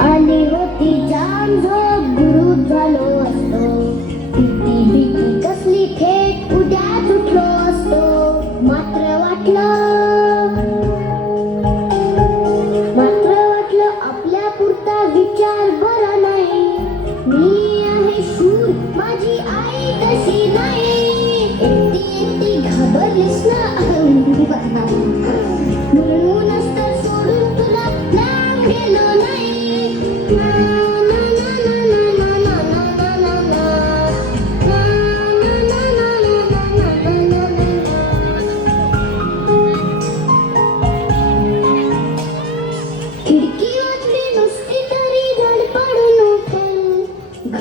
आली होती जाम झोप गुरुप झालो असतो. भीती भीती कसली थेट उद्या उठलो असतो. मात्र वाटलं मात्र वाटलं आपल्या पुरता विचार बरा नाही. मी आहे शूर माझी आई तशी नाही. एकटी एकटी घाबरलीस ना.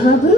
Arada